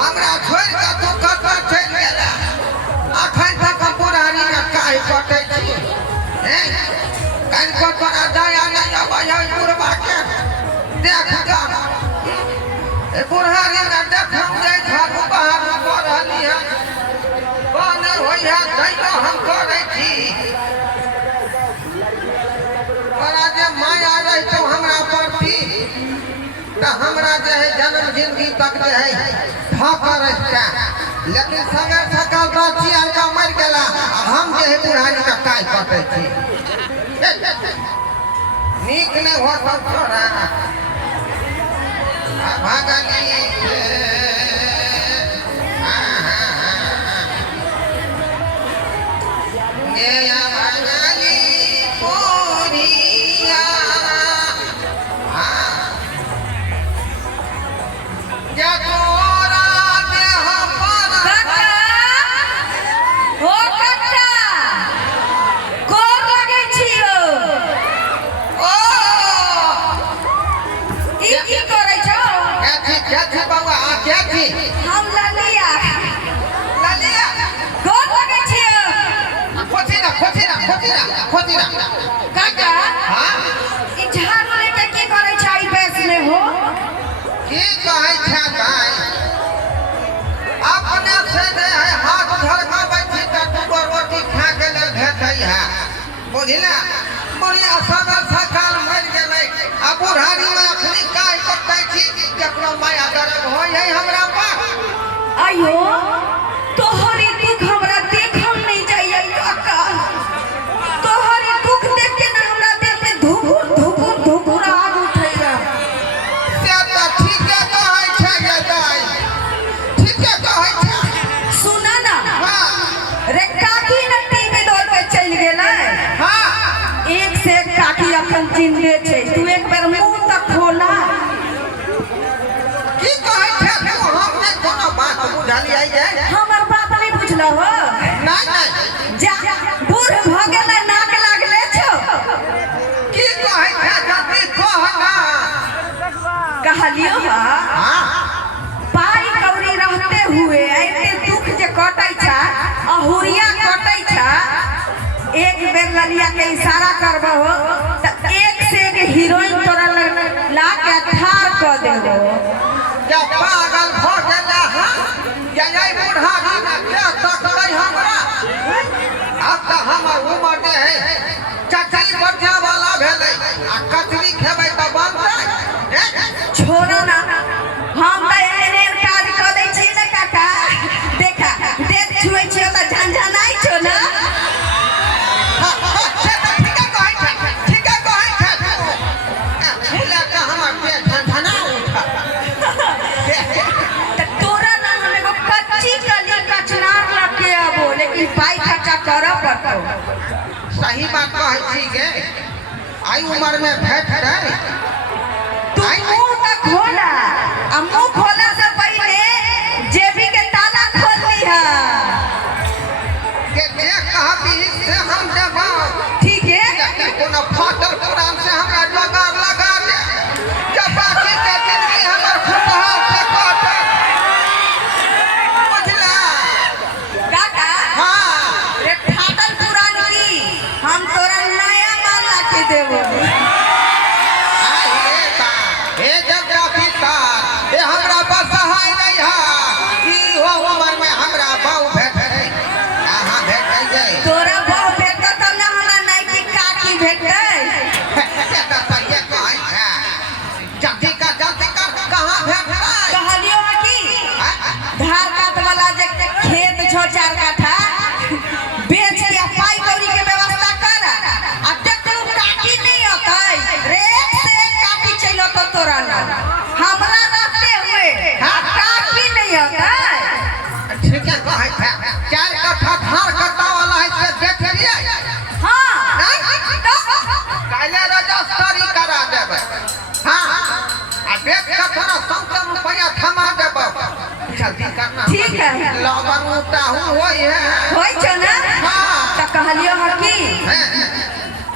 हमरा छोड़ के तू कत चल गेला अखन तक पुरानी के काहे कटै छी हैं कान को तोरा दया नहीं आबै है बुढ़वा के देख जा ए बुढ़ारी ने देखम जाय थाकू बाहर कर रहली है कौन होई है दैनो हम करै छी तोरा जे माया रही तो हमरा प्रति तो हमरा जे है जन्म जिंदगी तक जे है ठोकर रहता लेकिन सवेर सकाल बाची आर का मर गेला हम जे है बुढ़ारी का काल कटै छी नीक नहीं हो सब छोड़ा भागली भागली पूरिया काका ई झाड़ू लेके की करे छै ई बेस में हो की कहै छै भाई अपने से ने है हाथ धरकाबै छी त दूगो रोटी खा के ले भेटै है बुझला बुढ़िया सवेर सकाल मर गेलै आ बुढ़ारी में अखनी काहे करतै छी केकरो माया दर्द होय है हमरा पास आयो तोहरी दुख हमरा देखल नहीं जाइए काका तोहरी दुख देख के ना हमरा दिल में धुकुर आग उठैया से त ठीके कहै छै गे दाई ठीके कहै छै सुना ना हां रे काकी न टीवी दौड़ के चल गेलै हां एक से एक काकी अपन चिन्हले छै तू एक बार मुंह तक खोला की कहै छै तू हम ने कोनो बात बुझलियै जे हमर बात नहीं बुझलो हो नहीं जा बूढ़ भ गेलै नाक लागले छो की कहै छै जल्दी कह ना कहलियो हां पाई कौड़ी रहते हुए ऐते दुख जे कटै छै अहुरिया कटै छै एक बेर ललिया के इशारा करबो त एक से एक हीरोइन तोरा ला के ठार क देबो जब पागल भ गेला हां जय बुढ़ारी में के तकलै हमरा अब त हमर उमर जे है चचरी बढ़िया वाला भेलै आ कचरी खेबै त बनतै छोड़ो ना हम त एने काज क दै छी ना काका देखा देख छुए छी त झंझनाई छो ना पाई खर्चा करा पड़तो सही बात कहै छी गे आई उम्र में भेट रे तू मुंह तक खोला आ मुंह खोला से पहले जेबी के ताला खोल लिहा के कहबी से हम देबो ठीक है कोनो फाटल पुरान से हमरा जोगार लगा दे जब बाकी के जिंदगी हमर खुशहाल से कटे बुझला काका हां रे फाटल पुरान की हम तोरा नया माल ला के देबो आए बा हे जगदा पिता ए हमरा पास सहाय नहीं है ई हो उम्र में हमरा बाऊ भेट रे कहां भेट जाय तोरा बहु भेटत त ना हमरा नहीं की काकी भेटै से त सही कहै छै जल्दी कर कहां भेट कहलियो हकी धार काट वाला जे खेत छो 4 काठा बेच के पाई कौड़ी के व्यवस्था कर आ देखू काकी नहीं होतै रे से काकी चलो तो तोरा ना हमरा रहते हुए काकी नहीं होतै ठीक है कहै छै 4 कट्ठा धार कट्टा वाला है से देख लिया हां काले रजिस्ट्री करा देबै हां आ देख के थोड़ा 100 रुपया थमा देबै जल्दी करना ठीक है लगन उताहू होई है होय छ ना हां त कहलियो हकी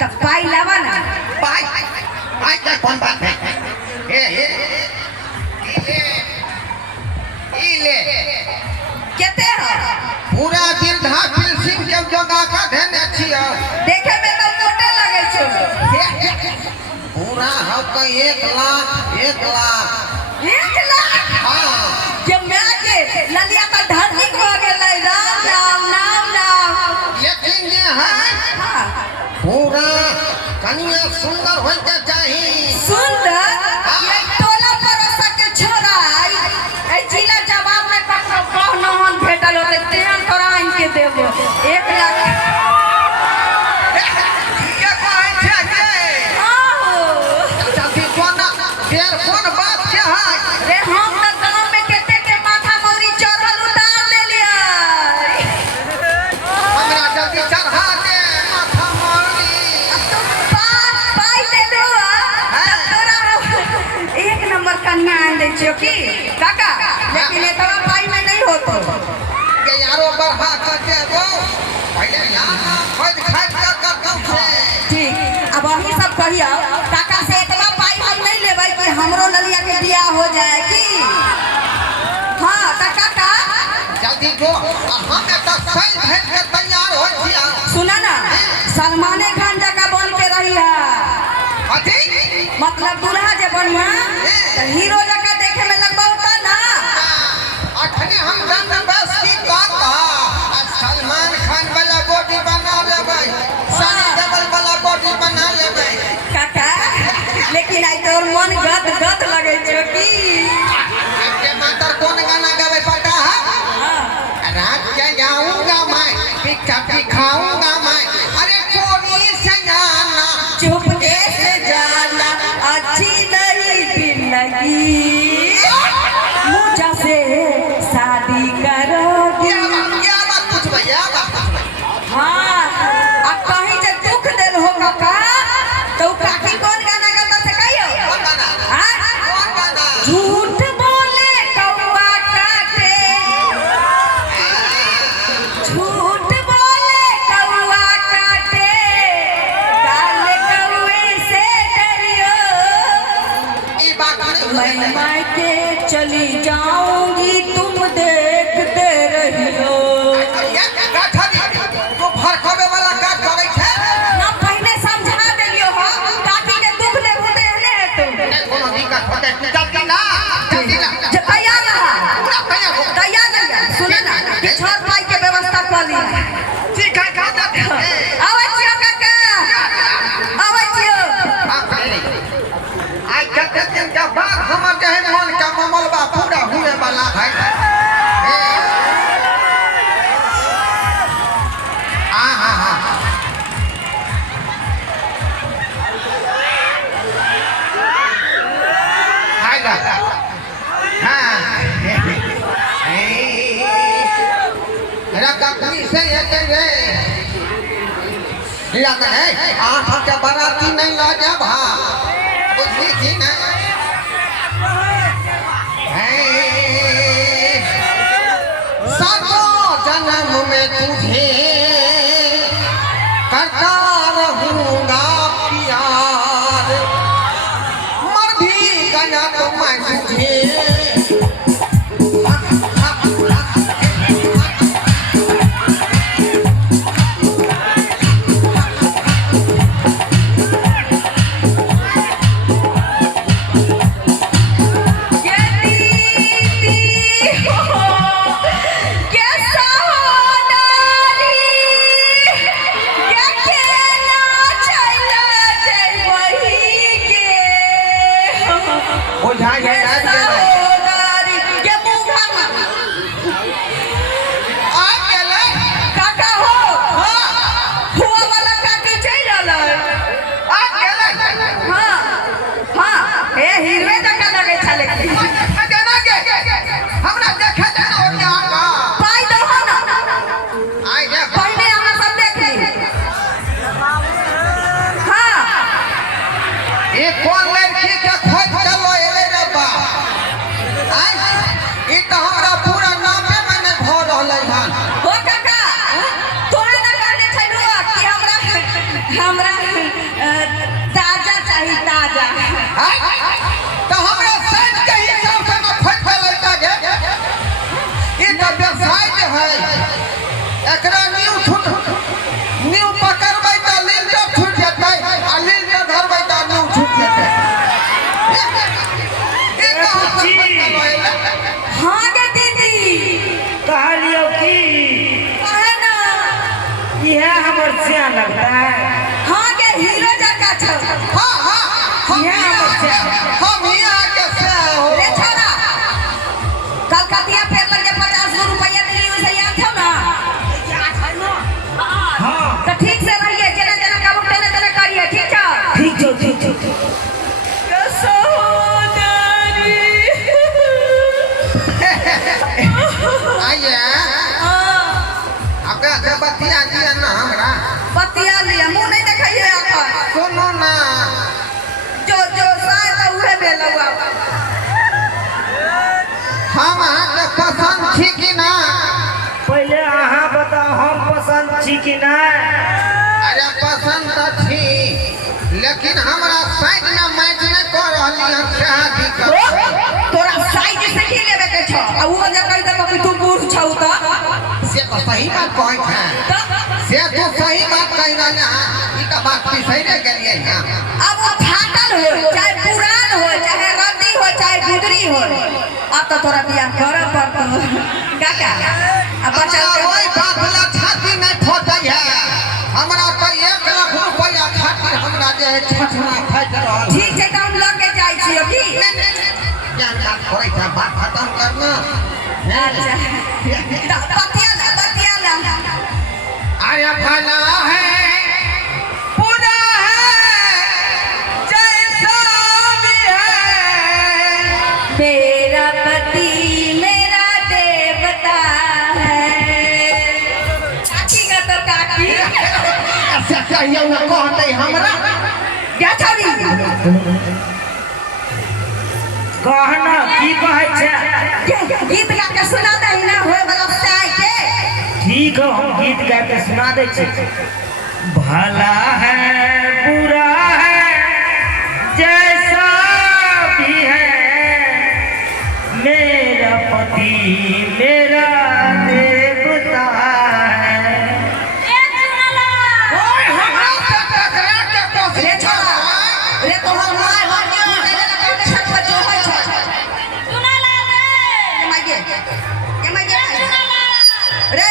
त पाई लावा ना पाई के कौन बात है ए ई ले केते हो पूरा गिरधा फिल्म के जगह का देने छियो देखे में तो मोटे लगे छो पूरा हो तो 1 लाख 1 लाख 1 लाख हाँ के मागे ललिया तो धरती हो गेलै राम नाम नाम लेकिन ये है हां पूरा कन्या सुंदर होय के चाहिए सुंदर ये टोला परस के छोरा ए जिला जवाब में ककरो कहनहन भेटल होते तेहन तोरा आन के देबो 1 लाख ये कहै छै जे हां चाची कोना देर कोन बात के है रे हम त गांव में केते के माथा मौरी चढ़ल उतार लेलियै हमरा जल्दी चढ़ा दे माथा मारी तो पाई दे दो तोरा 1 नंबर कन्या आन दे छियो की काका लेकिन एतवा पाई में नहीं होतो के यारो बढ़ा कर देबो पहले यार खोद खाद कर कम से ठीक अब अही सब कहियो काका से एतवा पाई हम नहीं लेबै कि हमरो ललिया के बियाह हो जाए की हां त काका जल्दी जो हम एक सही भेज के तैयार हो छिया सुना ना सलमान खान जगह बन के रही है अथी मतलब दूल्हा जे बढ़िया त हीरो जगह देखे में लगबौ ना अखने हम रंग बस की कहता सलमान खान वाला बॉडी बना लेबै सनी देओल वाला बॉडी बना लेबै काका लेकिन आई तोर मन गद गद लगे छो की के मातर कौन गाना गावे पता है रात के जाऊंगा मैं पिक्चर दिखाऊंगा मैं अरे कोनी से जाना चुपके से जाना अच्छी नहीं दिल लगी मुझे से शादी करोगी क्या बात पूछ भैया हाँ अब कहीं जे दुख देल हो काका तो काकी कौन गाना गाता से कहियो कौन गाना हाँ कौन गाना झूठ बोले कौवा काटे झूठ बोले कौवा काटे काले कौवे से डरियो ई बात नहीं मैं मायके चली जाऊंगी तुम देखते रहियो तो फरकबे वाला का करे छै ना पहले समझा देलियो हो काकी के दुख ले बुते ने तुम नहीं कोनो दिक्कत होते जल्दी ना जे तैयार रहा पूरा तैयार हो तैयार नहीं सुने ना बिछड़ पाई के व्यवस्था कर ली ठीक है का दे आवे छियो काका आवे छियो आज कते दिन के बाद हमर जे मन का ममलबा पूरा हुए वाला है लगन है आठ के बाराती नहीं ला जा भा बुझली थी ना सातों जन्म में तुझे करता रहूंगा प्यार मर भी गया तो मैं तुझे कैसा हो डाली है एकरा न्यू पकड़बै त लील छूट जेतै आ लील धरबै त न्यू छूट जेतै हाँ गे दीदी कहलियो की कहे ना यह हमर से लगता है। हाँ गे हीरो जका छ हां हां हम यह हमर से हम यहाँ के से हो रे छोरा कलकतिया फेर लगे 50 रुपया दिली उसे याद था ना हाँ तो ठीक से रहिए जना जना का तेने तेने करिए ठीक है ठीक छो ठीक छो आइए आपका से बतिया दिया ना हमरा बतिया लिया मुंह नहीं दिखाइए आपका सुनो ना जो शायद उहे बेलवा हम के पसंद छी कि ना पहले अहाँ बताओ हम पसंद छी कि नहीं। अरे पसंद तो छी लेकिन हमरा साइज में मैच नहीं कर रहली हम शादी कर तोरा साइज से की लेवे के छ आ वो जे कहि दे कि तू बूढ़ छौ त से तो सही बात कहै है से तो सही बात कहि ना ना ई तो बात की सही रे गेलिए हां अब वो फाटल हो चाहे पुरान हो चाहे रद्दी हो चाहे गुदरी हो अब तो तोरा बियाह करे पड़तो काका अब बच्चा ओई बात ला छाती नहीं फटै है हमरा तो 1 लाख रुपया खातिर हमरा जे है छठना फट रहल ठीक है तो हम लगे जाई छी अभी ज्ञान बात करे था बात खत्म करना अच्छा बतिया ला आया भला है पूरा है जैसा भी है मेरा पति मेरा देवता है काकी का तो काकी ऐसा चाहिए ना कहते हमरा क्या छोरी कहना की कहै छै गीत गा के सुना दे ना होए वाला साई के ठीक है हम गीत गा के सुना दे छी। भला है बुरा है जैसा भी है मेरा पति मेरा देवता है। ओए हमरा से टकरा के कोशिश रे छोरा रे तो हम माय हो के उठे ले के छत पर जो है छ सुना ला रे ये मागे रे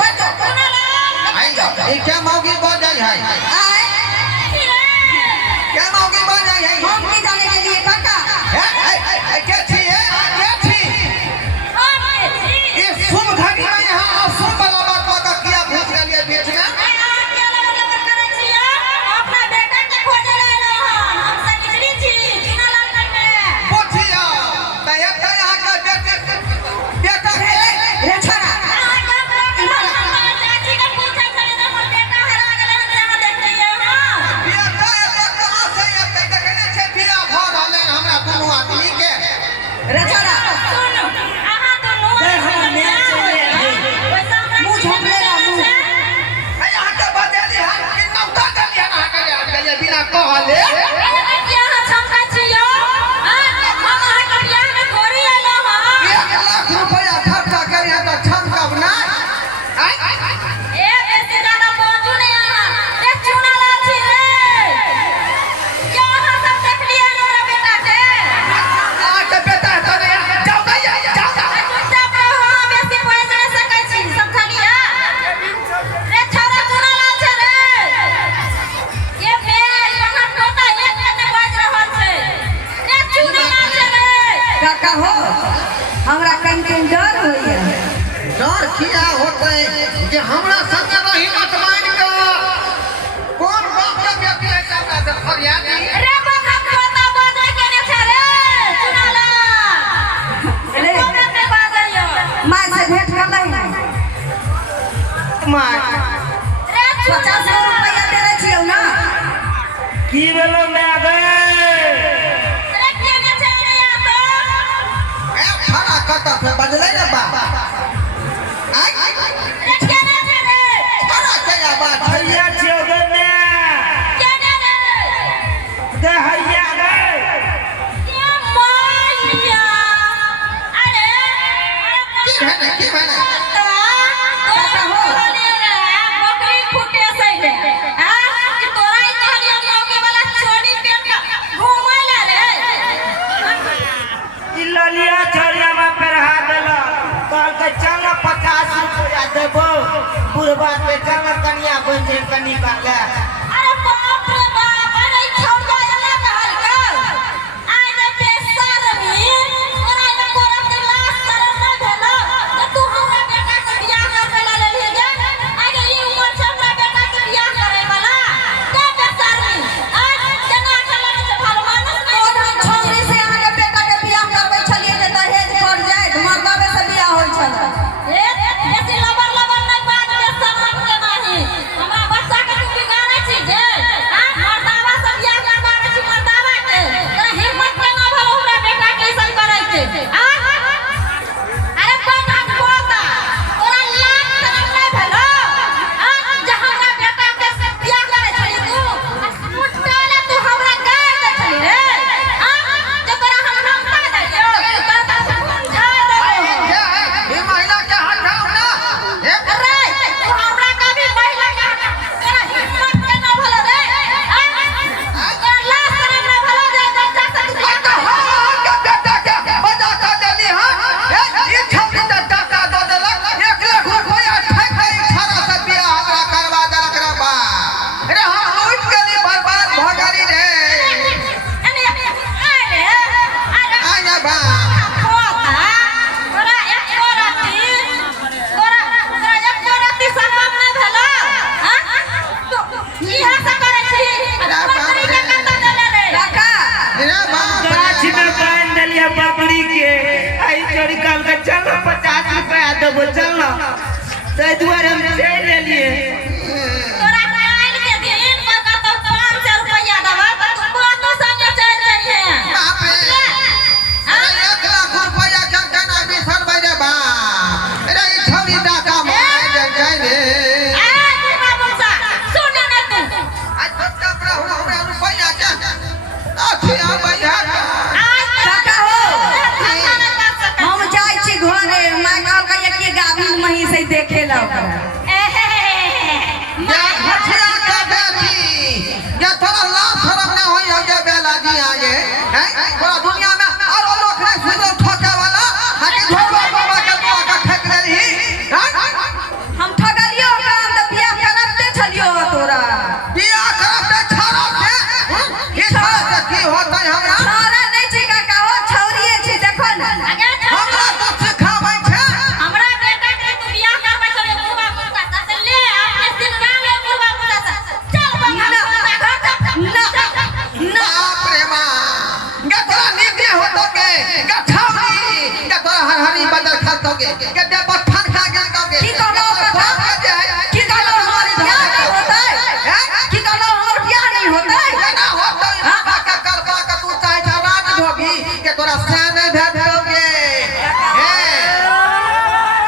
बच्चो सुना ला आई जा ई क्या मौगी बन जाई है आए क्या मौगी बन जाई है हम की जाने के लिए काका के छी है के छी इस शुभ घड़ी में यहाँ अशुभ वाला बात का किया भूल गलिए बीच में पोछिया तया तया का बेटा है रे छोरा बेटा तो कहां से आते देखने से बिया भ रहले हमरा दुनू आदमी के रे छोरा मुंह झोंकले ना मुंह यहाँ के बदेली है कि नौका चलिए ना के बिना कहले एक लाख रुपया खर्चा करिए तो छमकब ना आके बेटा है तो जाओ काका हो हमरा कहीं कहीं डर होइए डर किया होते कि हमरा संग रही मत मान के कौन बाप के बेटी है हमरा से फरियादी माय से भेंट कर लही माय 50 रुपया देले छियौ ना की भेलो मैं गए ए खड़ा कता से बजले रे बाप आई खड़ा क्या बात है भैया छियो गे मैं दे हैया गए की है ना की बना बकरी फुटे से रे कि तोरा ई कहलियो मौके वाला छोड़ी पेट घुमैला रे ई ललिया छोरिया में पेरहा देला कहल के चल 50 रुपया देबो बुढ़वा के चल कनिया बन जे कनी का ले अरे बाप रे बाप अरे छोड़ एला कहल के आइ रे बेसर भी तोरा ई कोरा के लाश करम न भेलो त तू हमरा बेटा के बियाह करबे ला लेली गे आगे ई उमर से हमरा बेटा के बियाह करे वाला के बेसर भी आज जना चला से भालो मानस नहीं हम छोरी से अहाँ के बेटा के बियाह करबै छलिए जे दहेज पड़ जाए मर्दावे से बियाह होई छल ए ऐसे लबर लबर नहीं बात बेसर हम के नाही हमरा बच्चा के तू बिगाड़े छी गे मर्दावा से बियाह करबाके छी मर्दावा के तोरा हिम्मत केना भलो हमरा बेटा के ऐसन करे के अरे कोन हाथ बोता तोरा लाख शरम नहीं भेलो जे हमरा बेटा के बियाह करे छली तू मुट्टाला तू हमरा गाड़ दे छली रे जे तोरा हम नाम दे दियो तोरा समझा देबो ये महिला के हटाओ ना एक अरे तू हमरा कभी महिला के तोरा हिम्मत केना भलो रे तोरा लाख शरम नहीं भेलो जे बच्चा से बियाह तो हां के बेटा के बजा का देली हां ये छौरी त टाका दो देलक 1 लाख रुपया ठक गई 18 से बियाह हमरा करवा देलक रे बा अरे हम लूट गेली बर्बाद भ गेली रे अरे अरे आया बा पोता तोरा एको राती संभव न भेलो तू इहा से करे छी बकरी के कत्ता देले रे काका रे बाप गाछ में बांध देलिया बकरी के आई चोरी कहल के चल 50 रुपया देबो चल ना तै दुआरे हम चल लेलिए तोरा काल के दिन में कतो 500 रुपया देबा त तू कोनो संगे चल जाइए बाप रे अरे 1 लाख रुपया के केना बिसर बजे बा अरे ई छौरी टाका मार दे जाय रे आ बाबूसा सुन न तू आज तक हमरा रुपया के अथिया भैया काका हो हम जाई छी घरे माय कहल के एक गाभिन मही से देखे ला ओकरा या भछिया के बेटी या तोरा लाभ शरम ना होई हो जे बेला जी आगे हैं पूरा दुनिया में और लोग नहीं सुनो ठोके वाला हके झोला बाबा के बुआ का ठक देली हैं हम ठगलियो ओकरा हम त बियाह करते छलियो तोरा बियाह करब ते छाड़ा से ये छाड़ा से की होता है हमरा सारा नहीं छी काका हो छौरिए छी देखो न हमरा तो सिखाबै छै हमरा बेटा के तू बियाह करबै छले बुढ़वा बुढ़वा से ले अपने सिखा ले बुढ़वा बुढ़वा से चल बाबा ना बाप रे मां गे तोरा नीके होतो के गे छौरी गे तोरा हरी बदल खातो के गे दे पत्थर खा गेल के की कहलो काका की कहलो हमर बियाह नहीं होतै की कहलो हमर बियाह नहीं होतै केना होतो बाबा का करबा का तू चाहे छ रात धोबी के तोरा सैन भेटोगे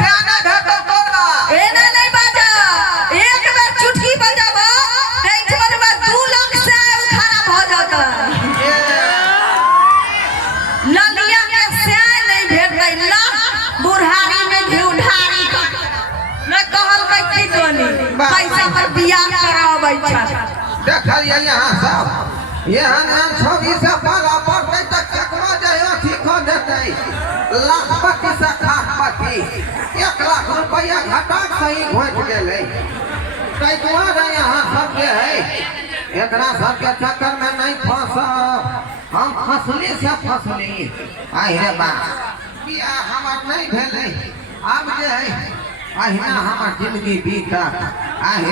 सैन भेटो तोरा एना नहीं बाजा एक बार चुटकी बजाबो एक बार 2 लाख से उखाड़ा भ जाता ललिया के से नहीं भेटै लाख बुढ़ारी में घिउ ढारी न कहल के की दोनी पैसा पर बियाह कराबै छ देखलिए यहाँ सब यहाँ नाम छवि से पाला पड़ते तक चकमा जाए अथी खो देते लाखपति से खासपति 1 लाख रुपया घटा सही घोट गेले कई दुआरे यहाँ सबके है एकरा सबके चक्कर में नहीं फंसब हम फसली से फसली आई रे बा बियाह हमार नहीं भेले अब जे है अहिना हमार जिंदगी बीतत